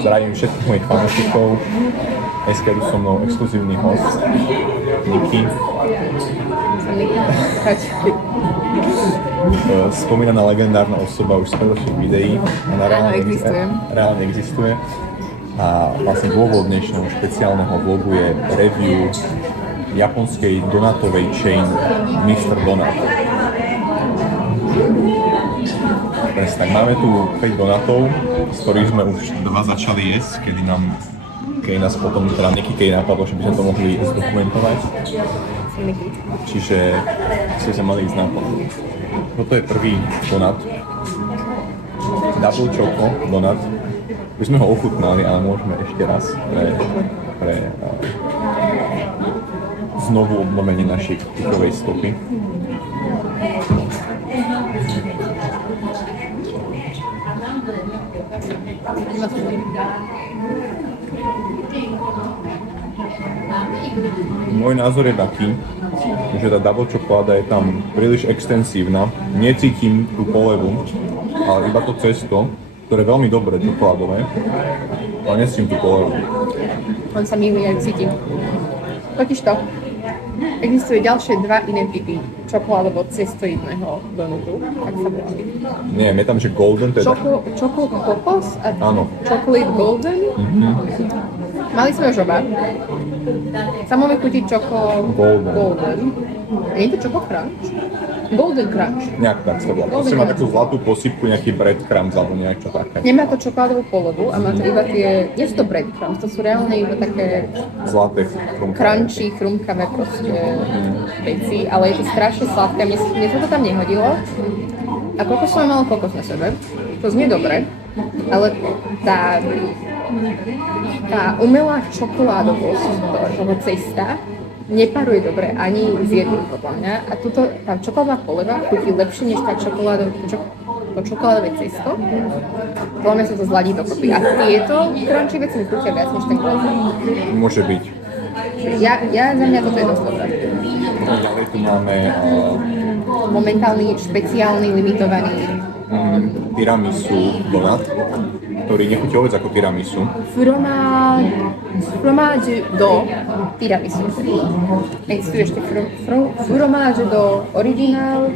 Zdravím všetkých mojich fanúšikov. Dneska je tu so mnou exkluzívny host, Niky. Spomínaná legendárna osoba už z predošlých videí. Ona reálne existuje. A vlastne dôvod dnešného špeciálneho vlogu je review japonskej donatovej chain Mr. Donut. Tak máme tu 5 donatov, z ktorých sme už 2 začali jesť, kedy nás potom teda Niky napadlo, že by sme to mohli zdokumentovať. Čiže sa mali ísť na to. Toto je prvý donut. Double Choco donut. Už sme ho ochutnali, ale môžeme ešte raz pre znovu obnovenie našej chuťovej stopy. Môj názor je taký, že tá double čokoláda je tam príliš extenzívna. Necítim tú polevu, ale iba to cesto, ktoré je veľmi dobré čokoládové, ale necítim tú polevu. On sa mýli, jak cítim. Totižto, existuje ďalšie 2 iné typy čokoládovo-cestoidného donutu, ak sa volali. Nie, je tam, že golden, to je Choco kokos a áno. chocolate golden. Mali sme už oba. Samové chutí choco golden. Nie je to choco crunch? Golden crunch. Nejak tak sa volá. Proste má takú zlatú posypku, nejaký breadcrumbs alebo niečo také. Nemá to čokoládovú polovu a má to iba tie, nie sú to breadcrumbs, to sú reálne iba také zlaté crunchy, chrumkavé proste veci, ale je to strašne sladké, mne sa to tam nehodilo. A kokosové malo kokos na sebe, to znie dobre, ale tá umelá čokoládovosť toho cesta neparuje dobre ani s jedným podľa mňa. A tá čokoládová poleva chutí lepšie než tá čokoládové cesto. Podľa mňa sa to zladí dokopy. A tieto crunchy veci mi chutia viac než ten golden. Môže byť. Ja za mňa toto je dosť dobré. Ďalej tu máme momentálny, špeciálny, limitovaný tiramisu donut, ktorý nechutí vôbec ako tiramisu. Fromage do tiramisu. Existuje ešte fromage do originál.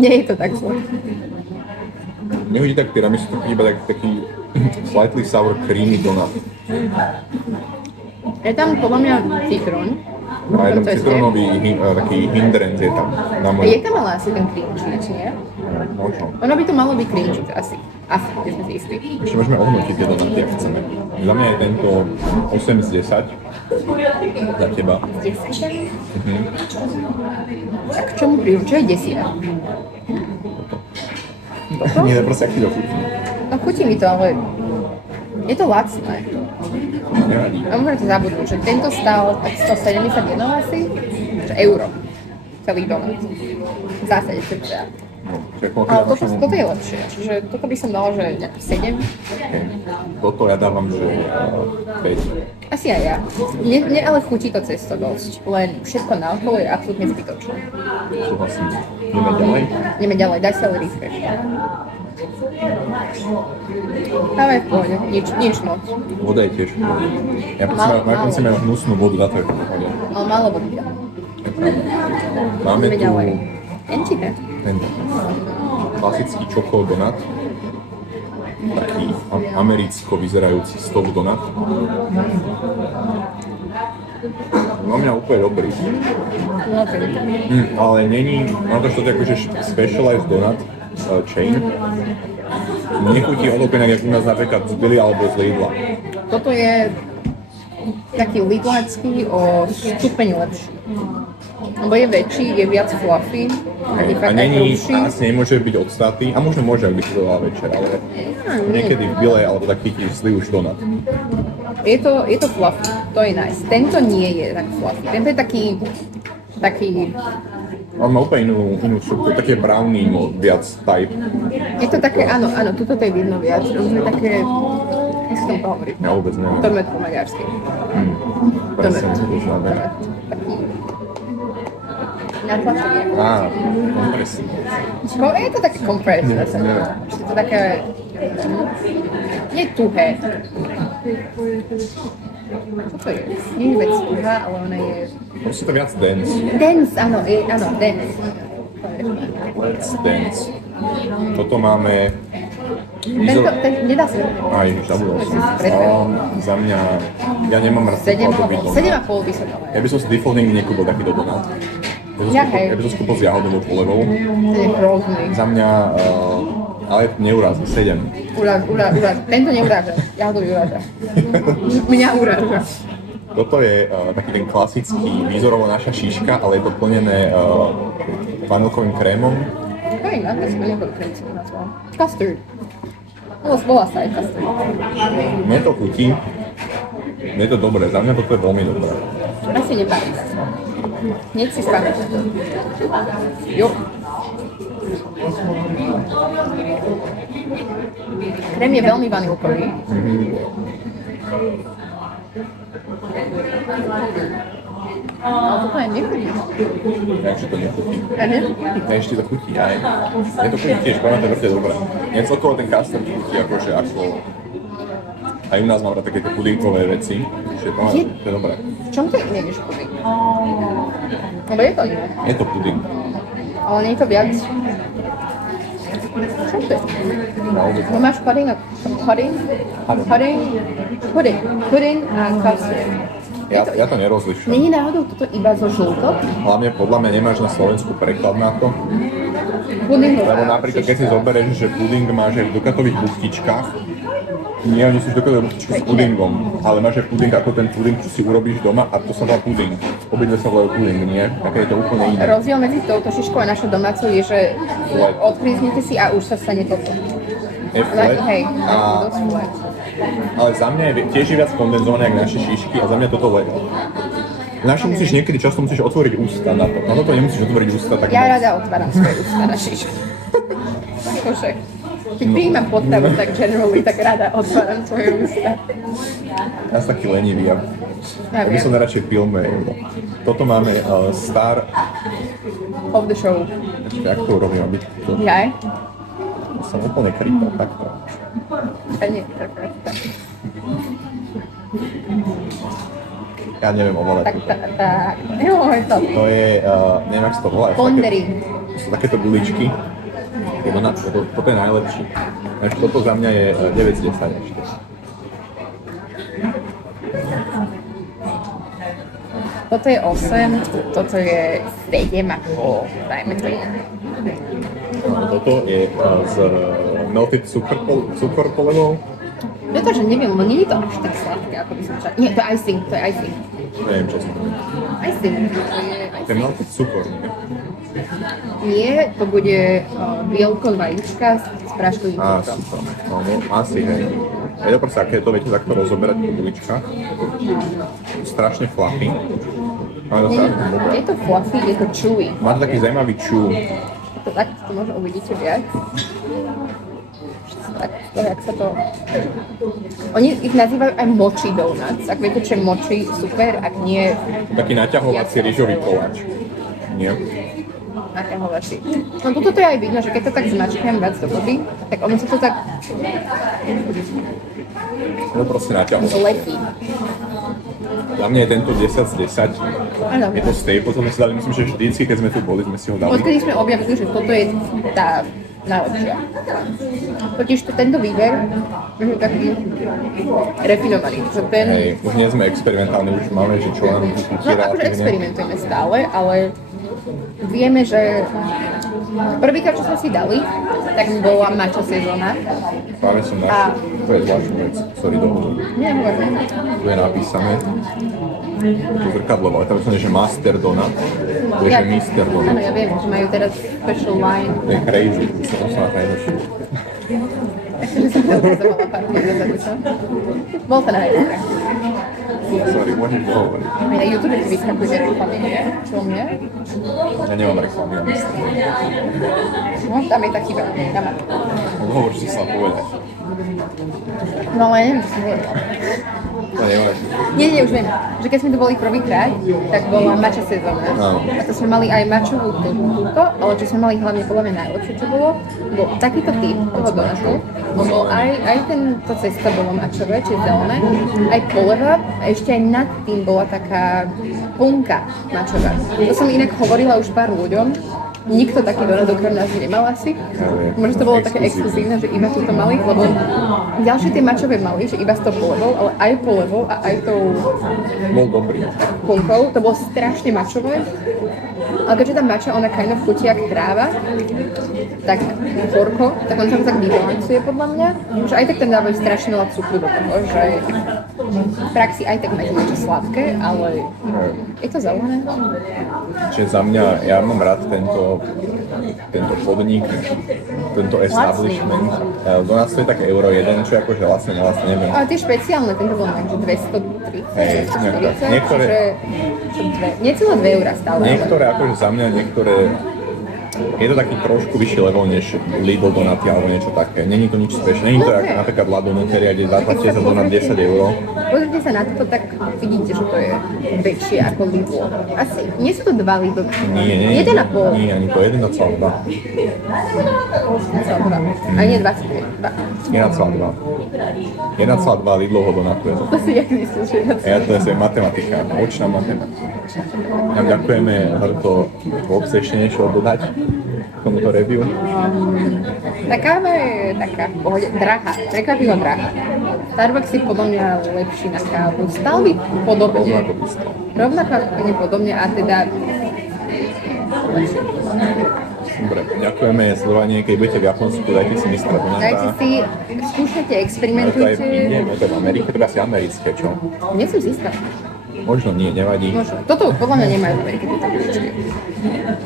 Nie je to tak zle. Nechutí tak tiramisu, to iba taký slightly sour creamy donut. Je tam podľa mňa citrón. A je tam citrónový taký hindrance je tam. Je tam ale asi ten cream cheese, nie? Možno. Ono by to malo byť cream cheese, asi, kde sme si istí. Ešte môžeme ohodnotiť tie donaty, ak chceme. Za mňa je tento 8 z 10. Za teba. Z 10? A k čomu prídu? Čo je 10? Toto? Nie, proste ak ti to chutí. No chutí mi to, ale je to lacné. Nevadí. A môžem to zabudnúť, že tento stál 170 jenov asi, že euro. Celý donut. V zásade teda. Ale toto je lepšie, čiže toto by som dala, že nejaký 7. Okay. Toto ja dávam, že 5. Asi aj ja. Mne ale chutí to cesto dosť, len všetko naokolo je absolútne zbytočné. Súhlasím. Ideme ďalej, daj si ale refresh. Ale v pohode, nič moc. Voda je tiež v pohode. Ja musím mať hnusnú vodu, za to je v pohode. Ale málo vody. Máme tu Enčite. Klasický choco donut. Taký americko vyzerajúci stock donut. No mňa úplne dobrý. Ale není, to je akože specialized donut chain. Nechutí odopenak, jak u nás napríklad z Billy alebo z Lidla. Toto je taký lidlácky o stupeň lepší. Lebo je väčší, je viac fluffy, a asi nemôže byť odstatý, a možno môže, ak by si to dala večer, ale niekedy v Bile alebo tak chytíš zlý už donut. Je to fluffy, to je nice. Tento nie je tak fluffy, tento je taký On má úplne inú štruktúru, také brownie viac type. Je to také, áno, tuto to je vidno viac, rozumie také, jak sa to hovorí? Ja vôbec neviem. Domet po maďarsky. Presne, Domet. Na tlačenie. Kompresy. Je to také kompres zase. Je to také... Nie tuhé. Čo to je? Nie je vec tuhá, ale ona je... Proste to viac dance. Dance, áno, dance. Let's dance. Toto máme... Nedá sa. Aj, zabudol som. Za mňa, ja nemám rád 7,5 by som dala. Ja by som si defaultne nekúpil takýto donát. Ja by som skúpil s jahodovou polevou. To je hrozný. Za mňa, ale neurázi, 7. Uráža. Tento neuráža. Jahodový uráža. Mňa uráža. Toto je taký ten klasický, výzorovo naša šiška, ale je to plnené vanilkovým krémom. Hej, ja si vanilkový krém si nazval. Custard. Volá sa aj custard. Mne to chutí. Mne je to dobré, za mňa toto je veľmi dobré. Asi nepáči. Hneď si spamätám. Jo. Krém je veľmi vanilkový. Ale toto je nechutí. Takže to nechutí. A ne? Ne, ešte to chutí aj. Mne to chutí tiež, pamätám, to je dobré. Mne celkovo ten custard chutí akože ako... Aj u nás mám rád takéto pudingkové veci, čiže to je dobré. V čom to je iné než puding? Lebo je to iné. Je to puding. Ale nie je to viac. Čo to je? No máš pudding a pudding a custard. Ja to nerozlišujem. Není náhodou toto iba zo žltok? Hlavne podľa mňa nemáš na Slovensku preklad na to. Pudingová. Lebo napríklad keď si zoberieš, že puding máš aj v dukatových buchtičkách, nie, oni sú v dukatových buchtičkách s pudingom, ale máš aj puding ako ten puding, čo si urobíš doma a to sa volá puding. Obidve sa volajú puding, nie? Také je to úplne iné. Rozdiel medzi touto šiškou a našou domácou je, že odkríznete si a už sa stane toto. Je flat Hej, a... dosť flat. Ale za mňa je tiež viac kondenzované ako naše šišky a za mňa toto lepšie. Naši musíš niekedy často musíš otvoriť ústa na to. Na toto nemusíš otvoriť ústa tak Ja moc. rada otváram svoje ústa na šišku. Akože, keď prijímam potravu, tak generally tak rada otváram svoje ústa. Ja som taký lenivý. Ja by som najradšej pil mail. Toto máme Star... Of the show. Jak to urobím, aby to... Jaj? Som úplne krypol, takto. A nie, tak. Ja neviem ovolať. Tak. Jo, je to. To je, neviem, jak sa to volá. Pondering. To sú takéto guličky. Toto je najlepší. Takže toto za mňa je 9 z 10 ešte. Toto je 8, toto je 7 ako, dajme to. Toto je z melted cukor polevou. Pretože neviem, lebo nie je to až tak sladké, ako by som čakala. Nie, to je icing. Neviem, čo som. Icing, to je To je melted cukor, nie? Nie, to bude bielko z vajíčka s práškovým cukrom. Super. No, asi, hej. Je to proste, aké je to, viete, takto rozoberať po guličkách. Strašne fluffy. Ale to Nie, je to fluffy, je to chewy. má to taký zajímavý chew. To tak, to možno uvidíte viac. Tak, to, jak sa to... Oni ich nazývajú aj mochi donuts. Ak viete, čo je mochi, super, ak nie... Taký naťahovací rýžový koláč. Nie? Naťahovací. No toto to je aj vidno, že keď to tak zmačkujem viac do vody, tak ono sa to tak No proste naťahovací. zlepí. Za mňa je tento 10 z 10. Áno. Je to staple, to sme si dali, myslím, že vždycky, keď sme tu boli, sme si ho dali. Odkedy sme objavili, že toto je tá najlepšia. Totiž to tento výber je taký refinovaný. Že ten... Hej, už nie sme experimentálni, už máme, že čo nám tu chutí No akože relatívne. experimentujeme stále, ale vieme, že prvýkrát, čo sme si dali, tak bola matcha sezóna. Práve som našiel, to je zvláštna vec, sorry, dohodu. Nie, môžem. Tu je napísané, tu zrkadlovo, ale tam je, že Master Donut, to je, že Mister Áno, Donut. ja viem, že majú teraz special line. To je crazy, to som sa na najlepšie. Takže som to ukazovala pár dní dozadu, čo? Bol to na Instagram. Sorry, môžeš dohovoriť. Na YouTube ti vyskakuje reklamy, nie? Čo mne? Ja nemám reklamy, ja myslím. No, tam je taký veľmi. Tam má. Dohovor, čo sa povedať. No ale neviem, čo som hovorila. To nemáš. Nie, už viem. Že keď sme tu boli prvýkrát, tak bola matcha sezóna. Áno. A to sme mali aj matchovú túto, ale čo sme mali hlavne podľa mňa najlepšie, čo bol takýto typ toho donatu. Bol aj to cesto bolo matchové, čiže zelené, aj poleva, a ešte aj nad tým bola taká punka matchová. To som inak hovorila už pár ľuďom. Nikto taký donut okrem nás nemal asi. Možno to bolo také exkluzívne, že iba túto mali, lebo ďalšie tie matchové mali, že iba s tou polevou, ale aj polevou a aj tou Bol dobrý. punkou. To bolo strašne matchové. Ale keďže tá matcha, ona kind of chutí jak tráva, tak horko, tak on sa to tak vybalancuje podľa mňa. Že aj tak tam dávajú strašne veľa cukru do toho, že v praxi aj tak máte niečo sladké, ale je to zelené. Čiže za mňa, ja mám rád tento podnik, tento establishment. Do nás to je tak euro 1, čo je akože vlastne nelastne, neviem. Ale tie špeciálne, tento bol takže 230, 240, niektoré- čiže necelé 2 eurá stále. Niektoré akože za mňa, niektoré je to taký trošku vyšší level než Lidl donaty alebo niečo také. Není to nič speciálne. Není to ako napríklad La Donateria, kde zaplatíte za donat 10 €. Pozrite sa na toto, tak vidíte, že to je väčšie ako Lidl. Asi, nie sú to 2 Lidl. Nie, 1,5. nie, ani to 1,2. 1,2. A nie 25. 1,2. 1,2 Lidlovho donatuje. To si jak zistil, že je Ja to je matematika, očná matematika. Nám ďakujeme za to obsečne niečo dodať k tomuto review. Tá káva je taká v pohode, drahá, prekvapivo drahá. Starbucks je podľa mňa lepší na kávu. Stal by podobne. Rovnako by stal. Rovnako ako podobne a teda lepšie. Dobre, ďakujeme sledovanie, keď budete v Japonsku, dajte si mistra Dajte donata. si, skúšajte, Ale to aj experimentujte. to je v Amerike, to je asi americké, čo? Nie som si istá. Možno nie, nevadí. Možno. Toto podľa mňa nemajú v Amerike tieto hviezdičky.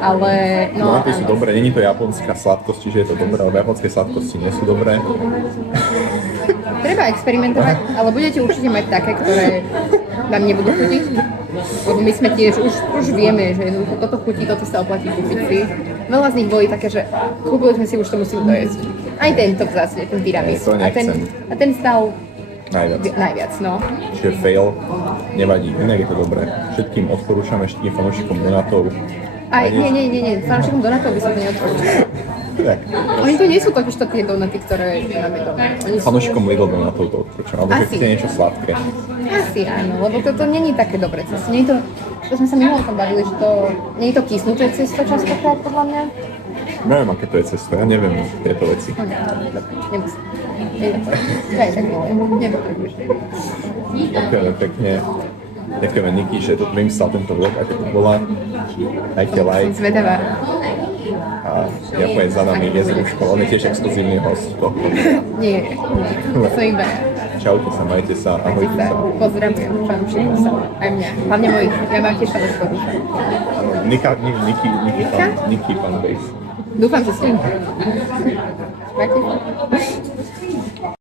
Ale, no Donaty sú áno. dobré, není to japonská sladkosť, čiže je to dobré, ale japonské sladkosti nie sú dobré. Treba experimentovať, ale budete určite mať také, ktoré vám nebudú chutiť. Lebo my sme tiež, už vieme, že jednoducho toto chutí, toto sa oplatí kúpiť si. Veľa z nich boli také, že kúpili sme si, už to musíme dojesť. Aj tento v zásade, ten tiramis. To nechcem. A ten stal Najviac. no. Čiže fail, nevadí, inak je to dobré. Všetkým odporúčame, všetkým fanúšikom donatov. Aj, nie, fanúšikom donatov by som to neodporúčala. Tak, Oni to nie sú totiž to tie donaty, ktoré máme doma. Oni sú... fanúšikom Lidl donatov to odporúčam, alebo keď Asi. chcete niečo sladké. Asi áno, lebo toto není také dobré cesto. Nie je to sme sa minulé o tom bavili, že to nie je to kysnuté cesto častokrát podľa mňa. Neviem, aké to je cesto, ja neviem tieto veci. No nie, dobre, nemusím. Ja je tak neviem. Ďakujeme pekne. Ďakujeme Niky, že to vymyslel tento vlog, ako to bola. Dajte like Zvedavá. a ďakujem za nami je Zruško, on je tiež exkluzívny host tohto. Nie, som iba ja. Čaute sa, majte sa, ahojte sa. Pozdravujem fanúšikov sa, aj mňa. Hlavne mojich, ja mám tiež fanúšikov. Niky fanbase. Dúfam, že ste. Majte sa.